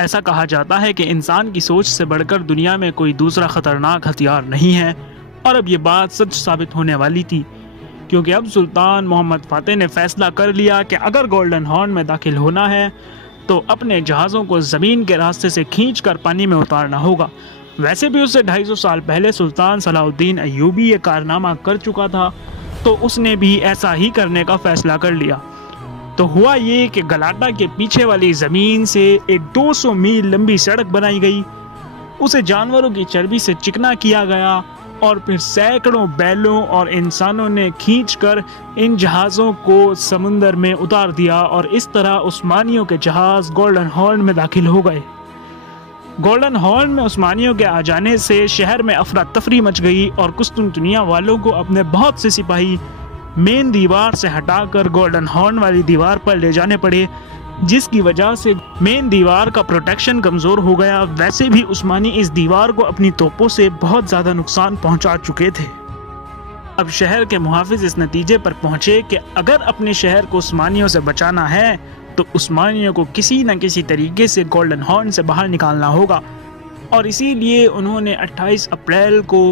ऐसा कहा जाता है कि इंसान की सोच से बढ़कर दुनिया में कोई दूसरा खतरनाक हथियार नहीं है, और अब ये बात सच साबित होने वाली थी, क्योंकि अब सुल्तान मोहम्मद फ़ातेह ने फैसला कर लिया कि अगर गोल्डन हॉर्न में दाखिल होना है तो अपने जहाज़ों को ज़मीन के रास्ते से खींचकर पानी में उतारना होगा। वैसे भी उससे 250 साल पहले सुल्तान सलाहुद्दीन अय्यूबी ये कारनामा कर चुका था, तो उसने भी ऐसा ही करने का फैसला कर लिया। तो हुआ ये कि गलाटा के पीछे वाली ज़मीन से एक 200 मील लंबी सड़क बनाई गई, उसे जानवरों की चर्बी से चिकना किया गया और फिर सैकड़ों बैलों और इंसानों ने खींचकर इन जहाज़ों को समुंदर में उतार दिया, और इस तरह उस्मानियों के जहाज़ गोल्डन हॉर्न में दाखिल हो गए। गोल्डन हॉर्न में उस्मानियों के आ जाने से शहर में अफरा तफरी मच गई और कुस्तुनतुनिया वालों को अपने बहुत से सिपाही मेन दीवार से हटाकर गोल्डन हॉर्न वाली दीवार पर ले जाने पड़े, जिसकी वजह से मेन दीवार का प्रोटेक्शन कमज़ोर हो गया। वैसे भी उस्मानी इस दीवार को अपनी तोपों से बहुत ज़्यादा नुकसान पहुंचा चुके थे। अब शहर के मुहाफिज इस नतीजे पर पहुंचे कि अगर अपने शहर को उस्मानियों से बचाना है तो उस्मानियों को किसी न किसी तरीके से गोल्डन हॉर्न से बाहर निकालना होगा, और इसीलिए उन्होंने 28 अप्रैल को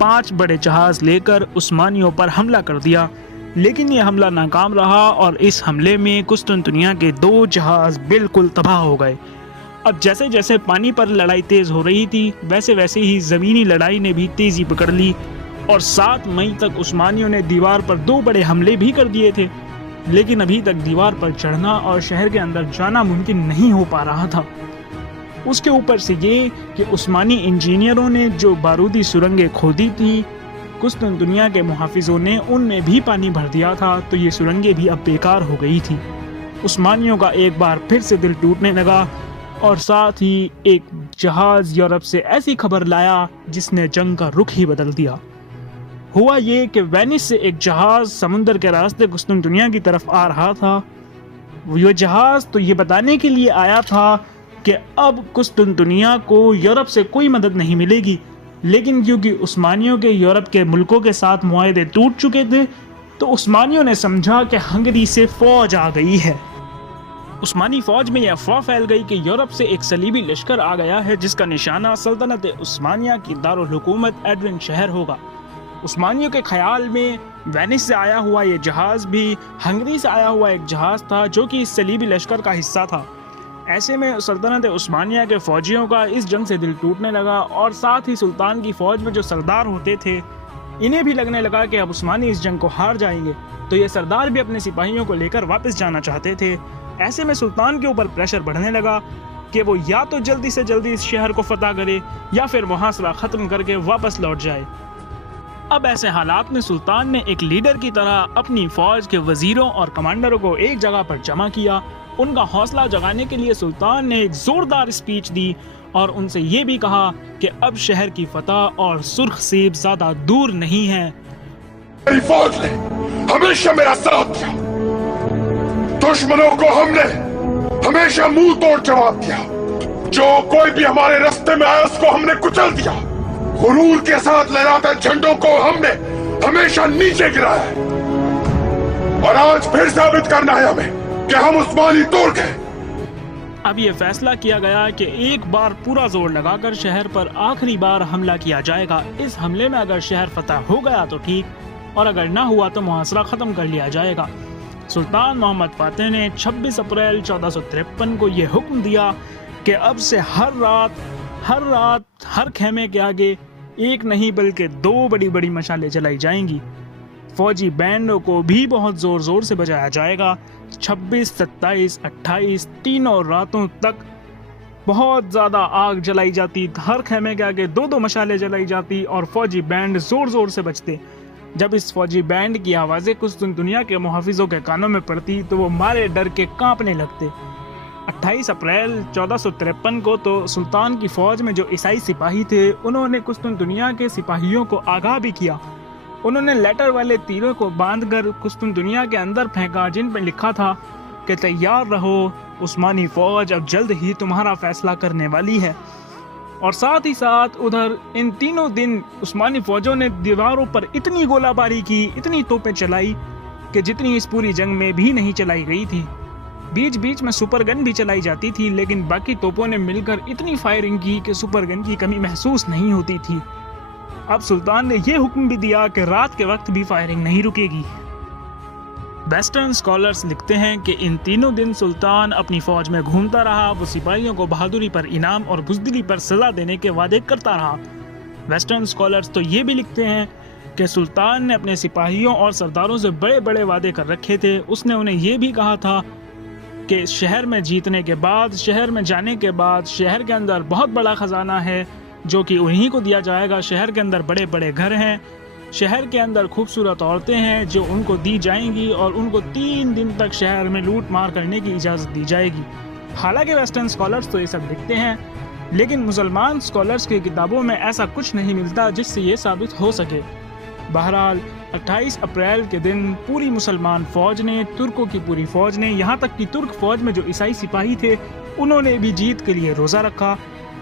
5 बड़े जहाज़ लेकर उस्मानियों पर हमला कर दिया। लेकिन ये हमला नाकाम रहा और इस हमले में कुस्तुनतुनिया के 2 जहाज़ बिल्कुल तबाह हो गए। अब जैसे जैसे पानी पर लड़ाई तेज़ हो रही थी, वैसे वैसे ही ज़मीनी लड़ाई ने भी तेज़ी पकड़ ली, और 7 मई तक उस्मानियों ने दीवार पर 2 बड़े हमले भी कर दिए थे, लेकिन अभी तक दीवार पर चढ़ना और शहर के अंदर जाना मुमकिन नहीं हो पा रहा था। उसके ऊपर से ये कि उस्मानी इंजीनियरों ने जो बारूदी सुरंगें खोदी थी, कुस्तुनतुनिया के मुहाफिजों ने उनमें भी पानी भर दिया था, तो ये सुरंगें भी अब बेकार हो गई थी। उस्मानियों का एक बार फिर से दिल टूटने लगा, और साथ ही एक जहाज़ यूरोप से ऐसी खबर लाया जिसने जंग का रुख ही बदल दिया। हुआ ये कि वेनिस से एक जहाज़ समुंदर के रास्ते कुस्तुनतुनिया की तरफ आ रहा था। यह जहाज़ तो ये बताने के लिए आया था कि अब कुस्तुनतुनिया को यूरोप से कोई मदद नहीं मिलेगी, लेकिन क्योंकि उस्मानियों के यूरोप के मुल्कों के साथ मुआहदे टूट चुके थे, तो उस्मानियों ने समझा कि हंगरी से फौज आ गई है। उस्मानी फौज में यह अफवाह फैल गई कि यूरोप से एक सलीबी लश्कर आ गया है, जिसका निशाना सल्तनत उस्मानिया की दारुल हुकूमत एड्रिन शहर होगा। उस्मानियों के ख्याल में वेनिस से आया हुआ ये जहाज़ भी हंगरी से आया हुआ एक जहाज़ था, जो कि इस सलीबी लश्कर का हिस्सा था। ऐसे में सल्तनत उस्मानिया के फौजियों का इस जंग से दिल टूटने लगा, और साथ ही सुल्तान की फौज में जो सरदार होते थे, इन्हें भी लगने लगा कि अब उस्मानी इस जंग को हार जाएंगे, तो ये सरदार भी अपने सिपाहियों को लेकर वापस जाना चाहते थे। ऐसे में सुल्तान के ऊपर प्रेशर बढ़ने लगा कि वो या तो जल्दी से जल्दी इस शहर को फतह करे या फिर मुहासरा ख़त्म करके वापस लौट जाए। अब ऐसे हालात में सुल्तान ने एक लीडर की तरह अपनी फौज के वजीरों और कमांडरों को एक जगह पर जमा किया। उनका हौसला जगाने के लिए सुल्तान ने एक जोरदार स्पीच दी और उनसे ये भी कहा कि अब शहर की फतह और सुर्ख सेब ज्यादा दूर नहीं है। मेरी फौज ने हमेशा मेरा साथ दिया, दुश्मनों को हमने हमेशा मुंह तोड़ जवाब दिया, जो कोई भी हमारे रास्ते में आया उसको हमने कुचल दिया, गुरूर के साथ लहराते झंडों को हमने हमेशा नीचे गिराया है, और आज फिर साबित करना है हमें कि हम उस्मानी तोड़ गए। अब ये फैसला किया गया कि एक बार पूरा जोर लगाकर शहर पर आखिरी बार हमला किया जाएगा। इस हमले में अगर शहर फतह हो गया तो ठीक, और अगर ना हुआ तो मुहासरा खत्म कर लिया जाएगा। सुल्तान मोहम्मद फ़ातेह ने 26 अप्रैल 1453 को यह हुक्म दिया कि अब से हर रात हर खेमे के आगे एक नहीं बल्कि 2 बड़ी बड़ी मशालें जलाई जाएंगी। फौजी बैंडों को भी बहुत जोर जोर से बजाया जाएगा। 26, 27, 28 तीनों रातों तक बहुत ज़्यादा आग जलाई जाती, हर खेमे के आगे 2-2 मशालें जलाई जाती और फौजी बैंड ज़ोर ज़ोर से बजते। जब इस फौजी बैंड की आवाज़ें कुस्तुनतुनिया के मुहाफिजों के कानों में पड़ती तो वो मारे डर के कांपने लगते। 28 अप्रैल 1453 को तो सुल्तान की फ़ौज में जो ईसाई सिपाही थे, उन्होंने कुस्तुनतुनिया के सिपाहियों को आगाह भी किया। उन्होंने लेटर वाले तीरों को बांधकर कुस्तुनतुनिया के अंदर फेंका, जिन पर लिखा था कि तैयार रहो, उस्मानी फ़ौज अब जल्द ही तुम्हारा फैसला करने वाली है। और साथ ही साथ उधर इन तीनों दिन उस्मानी फ़ौजों ने दीवारों पर इतनी गोलाबारी की, इतनी तोपें चलाई कि जितनी इस पूरी जंग में भी नहीं चलाई गई थी। बीच बीच में सुपर गन भी चलाई जाती थी, लेकिन बाकी तोपों ने मिलकर इतनी फायरिंग की कि सुपर गन की कमी महसूस नहीं होती थी। अब सुल्तान ने यह हुक्म भी दिया कि रात के वक्त भी फायरिंग नहीं रुकेगी। वेस्टर्न स्कॉलर्स लिखते हैं कि इन तीनों दिन सुल्तान अपनी फौज में घूमता रहा। वो सिपाहियों को बहादुरी पर इनाम और बुज़दिली पर सजा देने के वादे करता रहा। वेस्टर्न स्कॉलर्स तो ये भी लिखते हैं कि सुल्तान ने अपने सिपाहियों और सरदारों से बड़े बड़े वादे कर रखे थे। उसने उन्हें यह भी कहा था कि शहर में जीतने के बाद, शहर में जाने के बाद, शहर के अंदर बहुत बड़ा खजाना है जो कि उन्हीं को दिया जाएगा। शहर के अंदर बड़े बड़े घर हैं, शहर के अंदर खूबसूरत औरतें हैं जो उनको दी जाएंगी और उनको 3 दिन तक शहर में लूट मार करने की इजाज़त दी जाएगी। हालांकि वेस्टर्न स्कॉलर्स तो ये सब लिखते हैं, लेकिन मुसलमान स्कॉलर्स की किताबों में ऐसा कुछ नहीं मिलता जिससे ये साबित हो सके। बहरहाल 28 अप्रैल के दिन पूरी मुसलमान फ़ौज ने, तुर्कों की पूरी फ़ौज ने, यहाँ तक कि तुर्क फ़ौज में जो ईसाई सिपाही थे उन्होंने भी जीत के लिए रोज़ा रखा।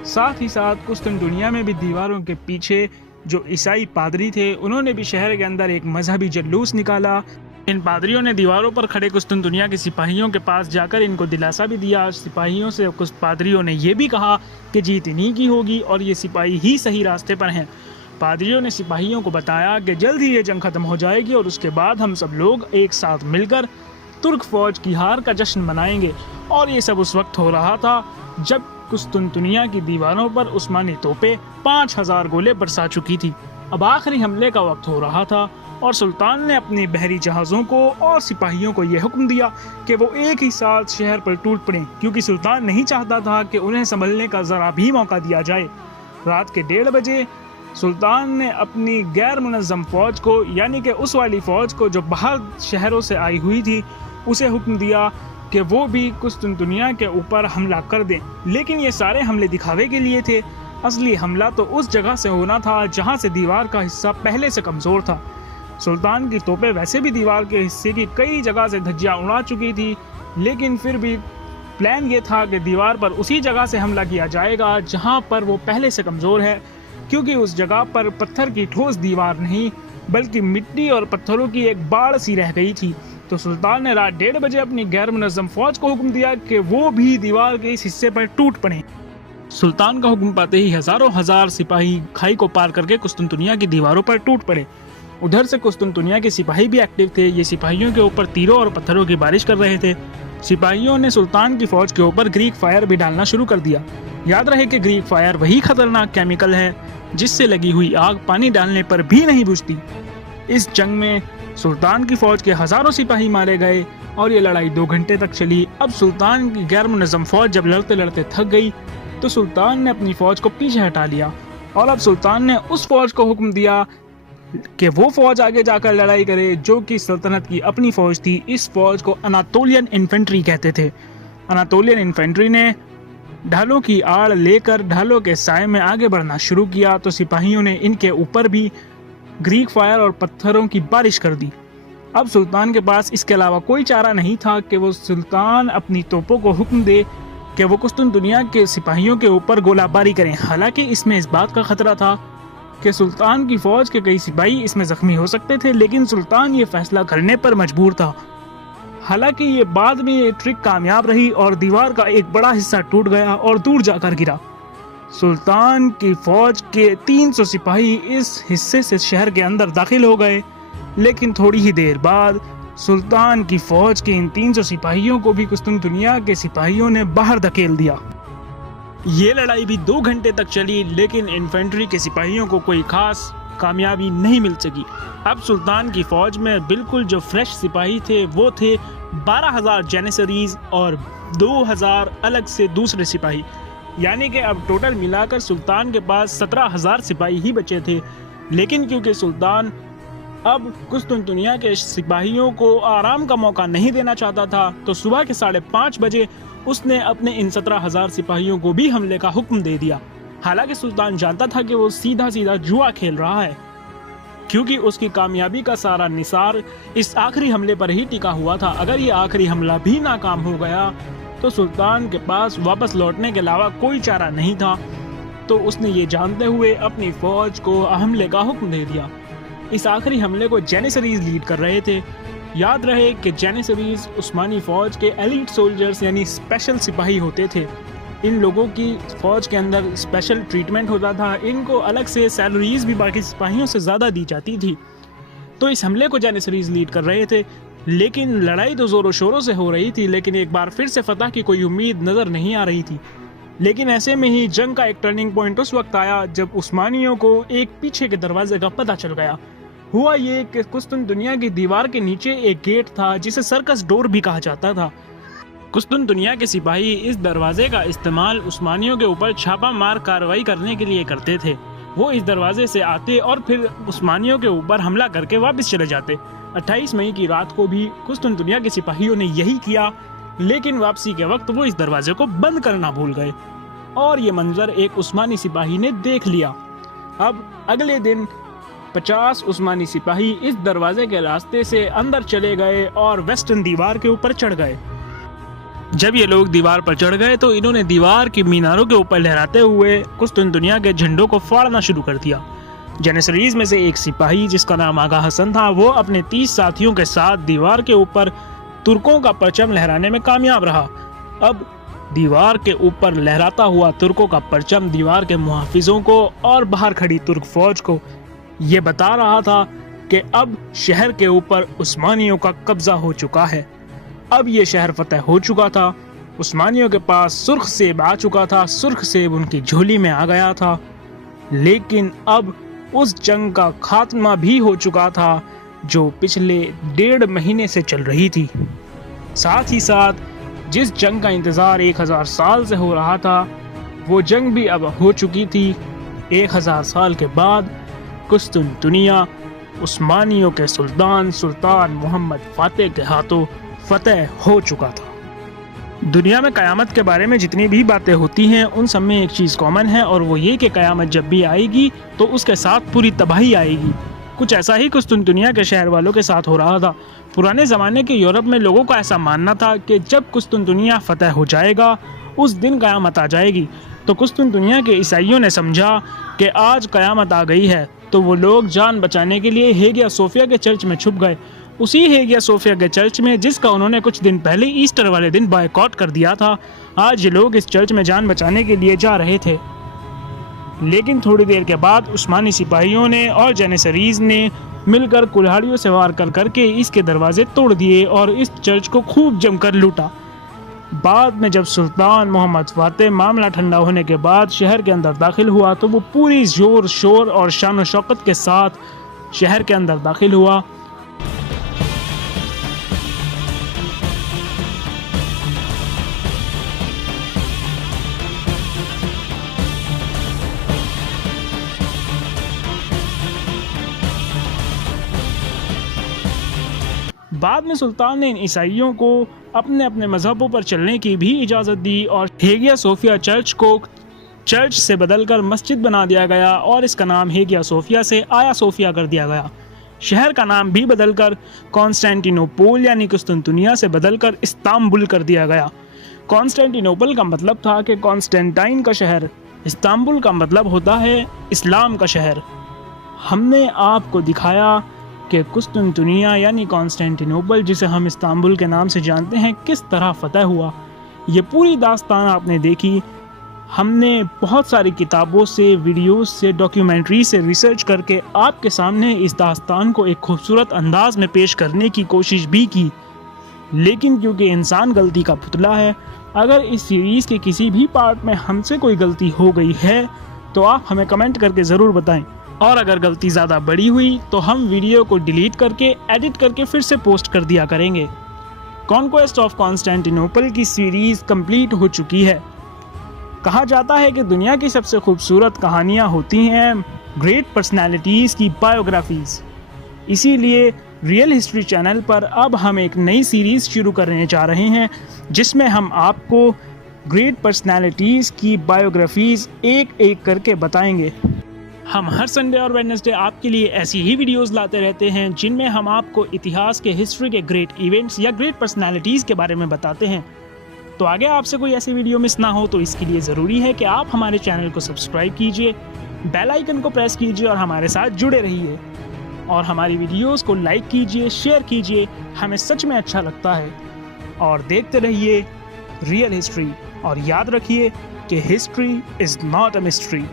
साथ ही साथ कुस्तुनतुनिया में भी दीवारों के पीछे जो ईसाई पादरी थे उन्होंने भी शहर के अंदर एक मजहबी जुलूस निकाला। इन पादरियों ने दीवारों पर खड़े कुस्तुनतुनिया के सिपाहियों के पास जाकर इनको दिलासा भी दिया। सिपाहियों से कुछ पादरियों ने यह भी कहा कि जीत इन्हीं की होगी और ये सिपाही ही सही रास्ते पर हैं। पादरियों ने सिपाहियों को बताया कि जल्द ही ये जंग खत्म हो जाएगी और उसके बाद हम सब लोग एक साथ मिलकर तुर्क फौज की हार का जश्न मनाएंगे। और ये सब उस वक्त हो रहा था जब कुस्तुनतुनिया की दीवारों पर उस्मानी तोपें 5000 गोले बरसा चुकी थी। अब आखिरी हमले का वक्त हो रहा था और सुल्तान ने अपने बहरी जहाज़ों को और सिपाहियों को यह हुक्म दिया कि वो एक ही साथ शहर पर टूट पड़ें, क्योंकि सुल्तान नहीं चाहता था कि उन्हें संभलने का ज़रा भी मौका दिया जाए। रात के 1:30 बजे सुल्तान ने अपनी गैर मुनज़्ज़म फ़ौज को, यानी कि उस वाली फ़ौज को जो बाहर शहरों से आई हुई थी, उसे हुक्म दिया कि वो भी कुस्तुनतुनिया के ऊपर हमला कर दें। लेकिन ये सारे हमले दिखावे के लिए थे। असली हमला तो उस जगह से होना था जहाँ से दीवार का हिस्सा पहले से कमज़ोर था। सुल्तान की तोपें वैसे भी दीवार के हिस्से की कई जगह से धज्जियाँ उड़ा चुकी थी, लेकिन फिर भी प्लान ये था कि दीवार पर उसी जगह से हमला किया जाएगा जहाँ पर वो पहले से कमज़ोर है, क्योंकि उस जगह पर पत्थर की ठोस दीवार नहीं बल्कि मिट्टी और पत्थरों की एक बाढ़ सी रह गई थी। तो सुल्तान ने रात 1:30 बजे अपनी गैर मुनज़्ज़म फ़ौज को हुक्म दिया कि वो भी दीवार के इस हिस्से पर टूट पड़े। सुल्तान का हुक्म पाते ही हज़ारों हज़ार सिपाही खाई को पार करके कुस्तुनतुनिया की दीवारों पर टूट पड़े। उधर से कुस्तुनतुनिया के सिपाही भी एक्टिव थे। ये सिपाहियों के ऊपर तीरों और पत्थरों की बारिश कर रहे थे। सिपाहियों ने सुल्तान की फ़ौज के ऊपर ग्रीक फायर भी डालना शुरू कर दिया। याद रहे कि ग्रीक फायर वही खतरनाक केमिकल है जिससे लगी हुई आग पानी डालने पर भी नहीं बुझती। इस जंग में सुल्तान की फ़ौज के हज़ारों सिपाही मारे गए और ये लड़ाई 2 घंटे तक चली। अब सुल्तान की गैर मुनज़्ज़म फ़ौज जब लड़ते लड़ते थक गई तो सुल्तान ने अपनी फ़ौज को पीछे हटा लिया और अब सुल्तान ने उस फ़ौज को हुक्म दिया कि वो फ़ौज आगे जाकर लड़ाई करे जो कि सल्तनत की अपनी फ़ौज थी। इस फ़ौज को अनातोलियन इन्फेंट्री कहते थे। अनातोलियन इन्फेंट्री ने ढालों की आड़ लेकर ढालों के साए में आगे बढ़ना शुरू किया तो सिपाहियों ने इनके ऊपर भी ग्रीक फायर और पत्थरों की बारिश कर दी। अब सुल्तान के पास इसके अलावा कोई चारा नहीं था कि वो सुल्तान अपनी तोपों को हुक्म दे कि वो कुस्तुनतुनिया के सिपाहियों के ऊपर गोलाबारी करें। हालांकि इसमें इस बात का खतरा था कि सुल्तान की फ़ौज के कई सिपाही इसमें ज़ख्मी हो सकते थे, लेकिन सुल्तान ये फैसला करने पर मजबूर था। हालांकि ये बाद में ये ट्रिक कामयाब रही और दीवार का एक बड़ा हिस्सा टूट गया और दूर जाकर गिरा। सुल्तान की फ़ौज के 300 सिपाही इस हिस्से से शहर के अंदर दाखिल हो गए, लेकिन थोड़ी ही देर बाद सुल्तान की फ़ौज के इन 300 सिपाहियों को भी कुस्तुनतुनिया के सिपाहियों ने बाहर धकेल दिया। ये लड़ाई भी 2 घंटे तक चली, लेकिन इन्फेंट्री के सिपाहियों को कोई खास कामयाबी नहीं मिल सकी। अब सुल्तान की फ़ौज में बिल्कुल जो फ्रेश सिपाही थे वो थे 12,000 जेनिसरीज और 2,000 अलग से दूसरे सिपाही, यानी कि अब टोटल मिलाकर सुल्तान के पास 17,000 सिपाही ही बचे थे। लेकिन क्योंकि सुल्तान अब कुस्तुनतुनिया के सिपाहियों को आराम का मौका नहीं देना चाहता था, तो सुबह के 5:30 बजे उसने अपने इन 17,000 सिपाहियों को भी हमले का हुक्म दे दिया। हालांकि सुल्तान जानता था कि वो सीधा सीधा जुआ खेल रहा है, क्योंकि उसकी कामयाबी का सारा निसार इस आखिरी हमले पर ही टिका हुआ था। अगर ये आखिरी हमला भी नाकाम हो गया तो सुल्तान के पास वापस लौटने के अलावा कोई चारा नहीं था। तो उसने ये जानते हुए अपनी फ़ौज को हमले का हुक्म दे दिया। इस आखिरी हमले को जेनिसरीज लीड कर रहे थे। याद रहे कि जेनिसरीज उस्मानी फौज के एलीट सोल्जर्स यानी स्पेशल सिपाही होते थे। इन लोगों की फौज के अंदर स्पेशल ट्रीटमेंट होता था, इनको अलग से सैलरीज भी बाकी सिपाहियों से ज़्यादा दी जाती थी। तो इस हमले को जेनिसरीज लीड कर रहे थे, लेकिन लड़ाई तो ज़ोरों शोरों से हो रही थी, लेकिन एक बार फिर से फतह की कोई उम्मीद नज़र नहीं आ रही थी। लेकिन ऐसे में ही जंग का एक टर्निंग पॉइंट उस वक्त आया जब उस्मानियों को एक पीछे के दरवाजे का पता चल गया। हुआ ये कि कुस्तुनतुनिया की दीवार के नीचे एक गेट था जिसे सर्कस डोर भी कहा जाता था। कुस्तुनतुनिया के सिपाही इस दरवाजे का इस्तेमाल उस्मानियों के ऊपर छापा मार कार्रवाई करने के लिए करते थे। वो इस दरवाजे से आते और फिर उस्मानियों के ऊपर हमला करके वापस चले जाते। 28 मई की रात को भी कुस्तुनतुनिया के सिपाहियों ने यही किया, लेकिन वापसी के वक्त वो इस दरवाजे को बंद करना भूल गए और ये मंजर एक उस्मानी सिपाही ने देख लिया। अब अगले दिन 50 उस्मानी सिपाही इस दरवाजे के रास्ते से अंदर चले गए और वेस्टर्न दीवार के ऊपर चढ़ गए। जब ये लोग दीवार पर चढ़ गए तो इन्होंने दीवार की मीनारों के ऊपर लहराते हुए कुस्तुनतुनिया के झंडों को फाड़ना शुरू कर दिया। जेनिसरीज में से एक सिपाही जिसका नाम आगा हसन था, वो अपने 30 साथियों के साथ दीवार के ऊपर तुर्कों का परचम लहराने में कामयाब रहा। अब दीवार के ऊपर लहराता हुआ तुर्कों का परचम दीवार के मुहाफिजों को और बाहर खड़ी तुर्क फौज को ये बता रहा था कि अब शहर के ऊपर उस्मानियों का कब्जा हो चुका है। अब ये शहर फतेह हो चुका था। उस्मानियों के पास सुर्ख सेब आ चुका था, सुर्ख सेब उनकी झोली में आ गया था। लेकिन अब उस जंग का खात्मा भी हो चुका था जो पिछले 1.5 महीने से चल रही थी। साथ ही साथ जिस जंग का इंतज़ार 1000 साल से हो रहा था, वो जंग भी अब हो चुकी थी। 1000 साल के बाद कुस्तुनतुनिया उस्मानियों के सुल्तान मोहम्मद फातेह के हाथों फतेह हो चुका था। दुनिया में क़यामत के बारे में जितनी भी बातें होती हैं उन सब में एक चीज़ कॉमन है, और वो ये कि क़यामत जब भी आएगी तो उसके साथ पूरी तबाही आएगी। कुछ ऐसा ही कुस्तुनतुनिया के शहर वालों के साथ हो रहा था। पुराने ज़माने के यूरोप में लोगों का ऐसा मानना था कि जब कुस्तुनतुनिया फतेह हो जाएगा उस दिन क़यामत आ जाएगी। तो कुस्तुनतुनिया के ईसाइयों ने समझा कि आज क़यामत आ गई है, तो वो लोग जान बचाने के लिए हेगिया सोफिया के चर्च में छुप गए। उसी हेगिया सोफिया के चर्च में जिसका उन्होंने कुछ दिन पहले ईस्टर वाले दिन बॉयकॉट कर दिया था, आज ये लोग इस चर्च में जान बचाने के लिए जा रहे थे। लेकिन थोड़ी देर के बाद उस्मानी सिपाहियों ने और जेनिसरीज ने मिलकर कुल्हाड़ियों से वार कर करके इसके दरवाजे तोड़ दिए और इस चर्च को खूब जमकर लूटा। बाद में जब सुल्तान मोहम्मद फातेह मामला ठंडा होने के बाद शहर के अंदर दाखिल हुआ तो वो पूरी जोर शोर और शान व शौकत के साथ शहर के अंदर दाखिल हुआ। बाद में सुल्तान ने इन ईसाइयों को अपने अपने मजहबों पर चलने की भी इजाज़त दी और हेगिया सोफिया चर्च को चर्च से बदलकर मस्जिद बना दिया गया और इसका नाम हेगिया सोफिया से आया सोफिया कर दिया गया। शहर का नाम भी बदलकर कॉन्स्टेंटिनोपल यानी कुस्तुनतुनिया से बदलकर इस्तांबुल कर दिया गया। कॉन्स्टेंटिनोपल का मतलब था कि कॉन्स्टेंटाइन का शहर, इस्तांबुल का मतलब होता है इस्लाम का शहर। हमने आपको दिखाया कि कुस्तुनतुनिया यानी कॉन्स्टेंटिनोपल, जिसे हम इस्तांबुल के नाम से जानते हैं, किस तरह फतह हुआ। ये पूरी दास्तान आपने देखी। हमने बहुत सारी किताबों से, वीडियोस से, डॉक्यूमेंट्री से रिसर्च करके आपके सामने इस दास्तान को एक खूबसूरत अंदाज में पेश करने की कोशिश भी की। लेकिन क्योंकि इंसान गलती का पुतला है, अगर इस सीरीज़ के किसी भी पार्ट में हमसे कोई गलती हो गई है तो आप हमें कमेंट करके ज़रूर बताएं। और अगर गलती ज़्यादा बड़ी हुई तो हम वीडियो को डिलीट करके एडिट करके फिर से पोस्ट कर दिया करेंगे। कॉन्क्वेस्ट ऑफ कॉन्स्टेंटिनोपल की सीरीज़ कंप्लीट हो चुकी है। कहा जाता है कि दुनिया की सबसे खूबसूरत कहानियाँ होती हैं ग्रेट पर्सनैलिटीज़ की बायोग्राफीज़। इसीलिए रियल हिस्ट्री चैनल पर अब हम एक नई सीरीज़ शुरू करने जा रहे हैं जिसमें हम आपको ग्रेट पर्सनैलिटीज़ की बायोग्राफीज़ एक एक करके बताएंगे। हम हर संडे और वेडनेसडे आपके लिए ऐसी ही वीडियोस लाते रहते हैं जिनमें हम आपको इतिहास के, हिस्ट्री के ग्रेट इवेंट्स या ग्रेट पर्सनालिटीज़ के बारे में बताते हैं। तो आगे आपसे कोई ऐसी वीडियो मिस ना हो तो इसके लिए ज़रूरी है कि आप हमारे चैनल को सब्सक्राइब कीजिए, बेल आइकन को प्रेस कीजिए और हमारे साथ जुड़े रहिए। और हमारी वीडियोस को लाइक कीजिए, शेयर कीजिए, हमें सच में अच्छा लगता है। और देखते रहिए रियल हिस्ट्री, और याद रखिए कि history is not a mystery.